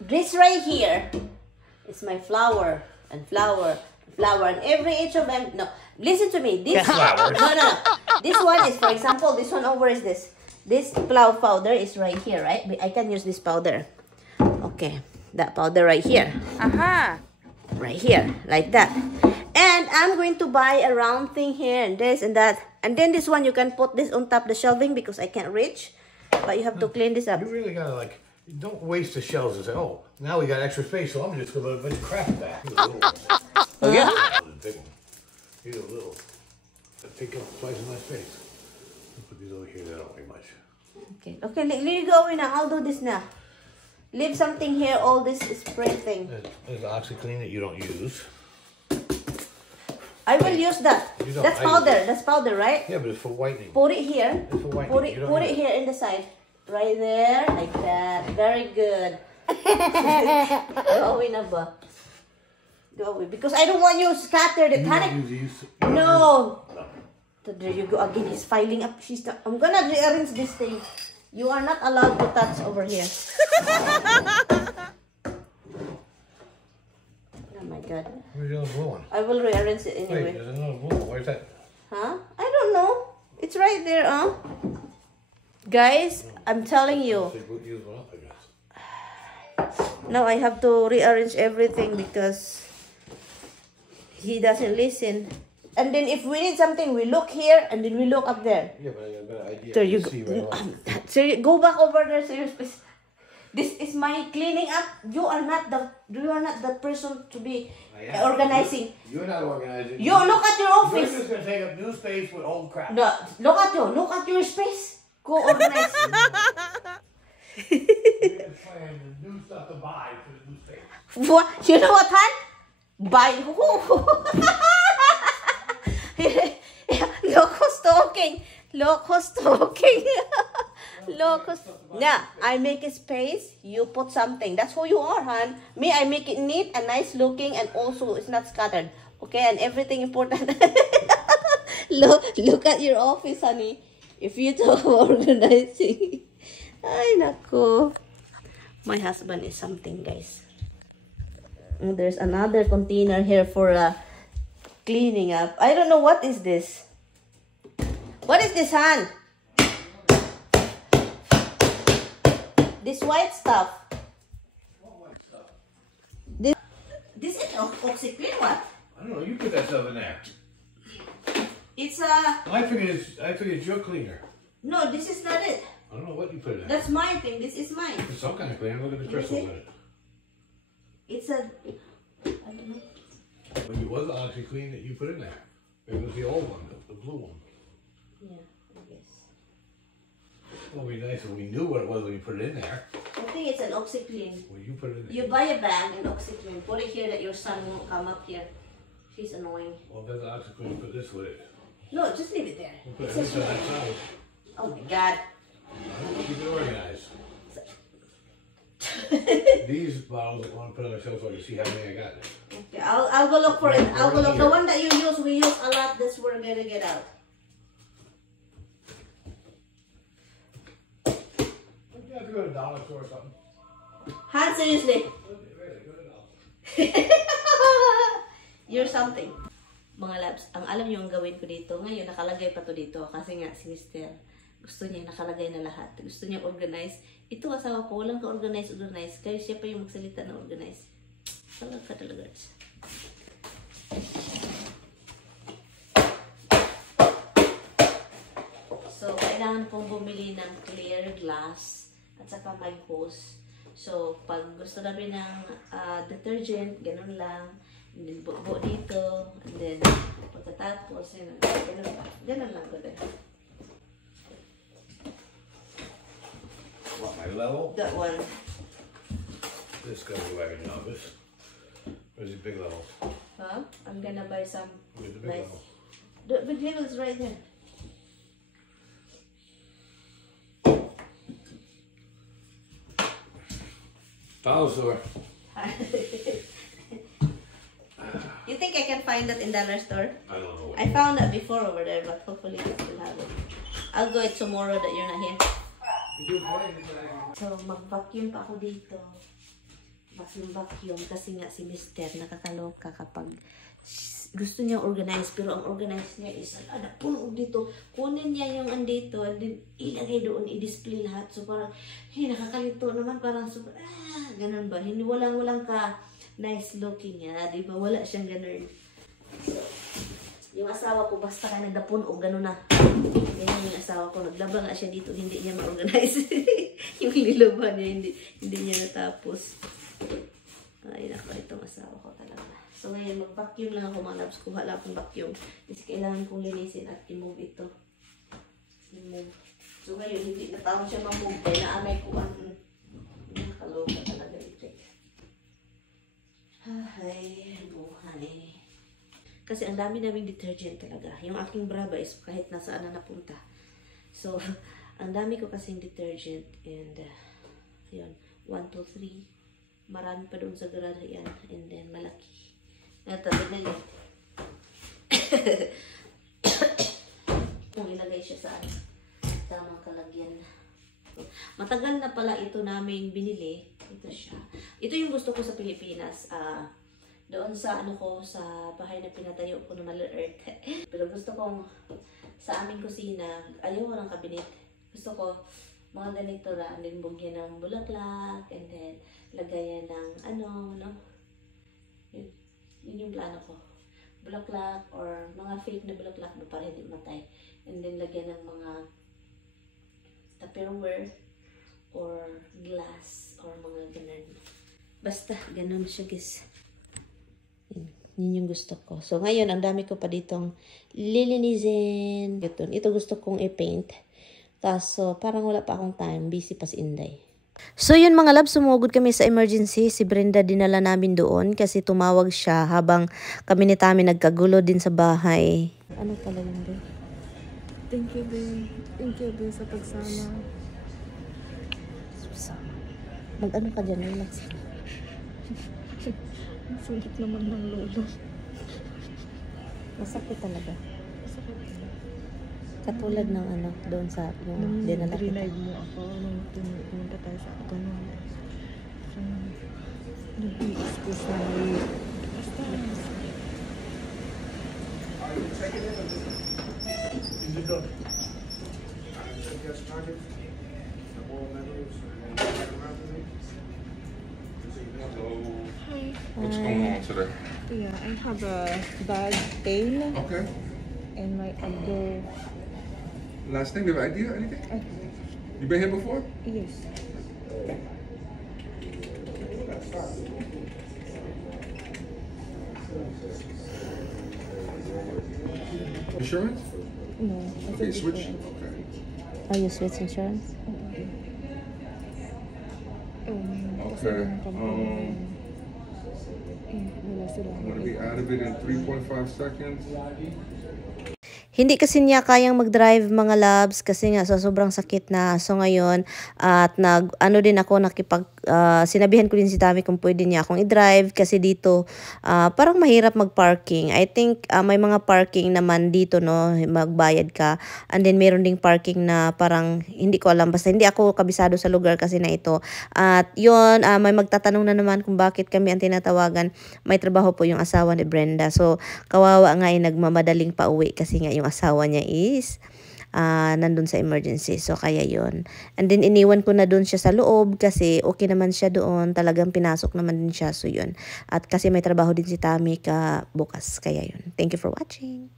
this right here is my flower and flower. Flower and every each of them. No, listen to me. This flowers. No. This one is, for example, this one over is this. This flower powder is right here, right? I can use this powder. Okay, that powder right here. Right here, like that. And I'm going to buy a round thing here and this and that. And then this one you can put this on top the shelving because I can't reach. But you have to clean this up. You really gotta like, don't waste the shelves and say, oh, now we got extra space, so I'm just gonna put a bunch of crap back. Oh, yeah? Here's a little. Take up twice as much space. I'll put these over here, they don't weigh much. Okay, leave it going now. I'll do this now. Leave something here, all this spray thing. There's OxiClean that you don't use. I will use that. That's powder. That's powder, right? Yeah, but it's for whitening. Put it here. It's for whitening. Put it here in the side. Right there, like that. Very good. Gawin na ba? Gawin. Because I don't want you to scatter the tonic. No. There you go again. He's filing up. I'm gonna rearrange this thing. You are not allowed to touch over here. Oh my God. Where's the other blue one? I will rearrange it anyway. Wait, there's another blue one. Where's that? Huh? I don't know. It's right there, huh? Guys, I'm telling you. Now I have to rearrange everything because he doesn't listen. And then if we need something, we look here and then we look up there. Yeah, but I got a better idea. There you go. So you go back over there. So this is my cleaning up. You are not the person to be organizing. You're not organizing. You look at your office. You're just gonna take up new space with old crap. No, look at your space. Go organize. New stuff to buy for the new space. What? You know what, Han? Buy who? Loco stalking. Yeah, I make a space, you put something. That's who you are, Han. Me, I make it neat and nice looking and also it's not scattered. Okay, and everything important. Look at your office, honey. If you talk organizing. Ay, nako. My husband is something, guys. And there's another container here for cleaning up. I don't know what is this. What is this, Han? This white stuff. What white stuff? This is OxiClean, what? I don't know. You put that stuff in there. It's I figured it's your cleaner. No, this is not it. I don't know what you put in there. That's my thing. This is mine. It's some kind of cleaner. Look at the crystals in it. It's I don't know. But it was OxiClean that you put in there. It was the old one, the blue one. Yeah, I guess. It would be nice if we knew what it was when you put it in there. I think it's an OxiClean. Well, you put it in there. You buy a bag in OxiClean. Put it here that your son won't come up here. She's annoying. Well, that's OxiClean. Put this with it. No, just leave it there. We'll put it on that side. Oh my God. Keep it organized. These bottles I want to put on the shelf so I can see how many I got. Okay, I'll go look for it. I'll go look. The one that you use, we use a lot. This we're gonna get out. You have to go to the dollar store or something. Han, seriously. You're something. Mga labs, ang alam niyo ang gawin ko dito. Ngayon, nakalagay pa to dito. Kasi nga, si Mister, gusto niya nakalagay na lahat. Gusto niya organize. Ito asawa ko, walang ka-organize. Kaya siya pa yung magsalita na organize. Talaga talaga. So, kailangan kong bumili ng clear glass at saka may hose. So, pag gusto namin ng detergent, ganun lang. And then, buo dito. And then, pagkatapos, yun, ganun lang ko din. What, my level? That one. This goes away in novice. Where's the big level? Huh? I'm gonna buy some. Where's the big level? The big level is right there. Dollar store. You think I can find that in dollar store? I don't know. I found that before over there, but hopefully I still have it. I'll go it tomorrow that you're not here. So, mag-vacuum pa ako dito. yung vacuum kasi nga si Mister nakakaloka kapag gusto niya organize, pero ang organize niya is puno dito. Kunin niya yung andito and then ilagay doon, i-display lahat. So parang nakakalito naman, parang super ganun ba, hindi walang ka nice looking niya, di ba? Wala siyang ganun. So, yung asawa ko basta ka nagdapon o gano'n na. Ganyan yung asawa ko. Naglaba nga siya dito. Hindi niya ma-organize. Yung lilaban niya. Hindi niya natapos. Ay, naku. Itong asawa ko talaga. So, ngayon, mag-vacuum lang ako mga loves. Kuha lang akong vacuum. Kasi kailangan kong linisin at i-move ito. I-move. So, ngayon, hindi na taon siya ma-move. Kaya naamay ko ang nakaloka talaga ito. Ay, buhay. Kasi ang dami naming detergent talaga. Yung aking Brava is kahit nasaan na napunta. So, ang dami ko kasing detergent. And, yun. 1, 2, 3. Marami pa doon sa garage yan. And then, malaki. Natabid na yan. Kung ilagay siya sa tamang kalagyan. Matagal na pala ito namin binili. Ito siya. Ito yung gusto ko sa Pilipinas. Doon sa sa bahay na pinatayo ko ng Mother Earth. Pero gusto kong sa aming kusina, ayaw ko ng kabinet. Gusto ko mga ganito lang, and then bugyan ng bulaklak, and then lagayan ng yun yung plano ko. Bulaklak or mga fake na bulaklak na para hindi matay. And then lagyan ng mga Tupperware or glass or mga ganun. Basta ganun siya, guys. Yun yung gusto ko. So, ngayon, ang dami ko pa ditong lilinisin. Ito gusto kong i-paint. Kaso, parang wala pa akong time. Busy pa si Inday. So, yun mga love, sumugod kami sa emergency. Si Brenda dinala namin doon kasi tumawag siya habang kami ni Tami nagkagulo din sa bahay. Ano pala yun, Day? Thank you, Day. Thank you, Day, sa pagsama. Mag-ano ka dyan? Relax. Ang sulit naman ng lolo. Masakit talaga. Masakit. Katulad ng doon sa yung dinala kita. Nung mo ako, nung pumunta tayo sa afternoon. So, nag-i-excuse na late. Basta. Is it done? Get started. The whole members around me. Hello. Hi. What's going on today? Yeah, I have a bag pain Okay. and my abdo. Last name, you have an idea? Anything? You been here before? Yes. Insurance? No. Okay, switch. Okay. Are you switch insurance? Okay. I'm gonna be out of it in 3.5 seconds. Hindi kasi niya kayang mag-drive mga loves kasi nga sa sobrang sakit na. So ngayon, at din ako sinabihan ko din si Tami kung pwede niya akong i-drive kasi dito parang mahirap mag-parking. I think may mga parking naman dito, no, magbayad ka. And then meron ding parking na parang hindi ko alam, basta hindi ako kabisado sa lugar kasi na ito. At yun, may magtatanong na naman kung bakit kami ang tinatawagan. May trabaho po yung asawa ni Brenda. So kawawa nga nagmamadaling pauwi kasi nga yung asawa niya is nandun sa emergency. So, kaya yun. And then, iniwan ko na dun siya sa loob kasi okay naman siya doon. Talagang pinasok naman din siya. So, yun. At kasi may trabaho din si Tami bukas. Kaya yun. Thank you for watching.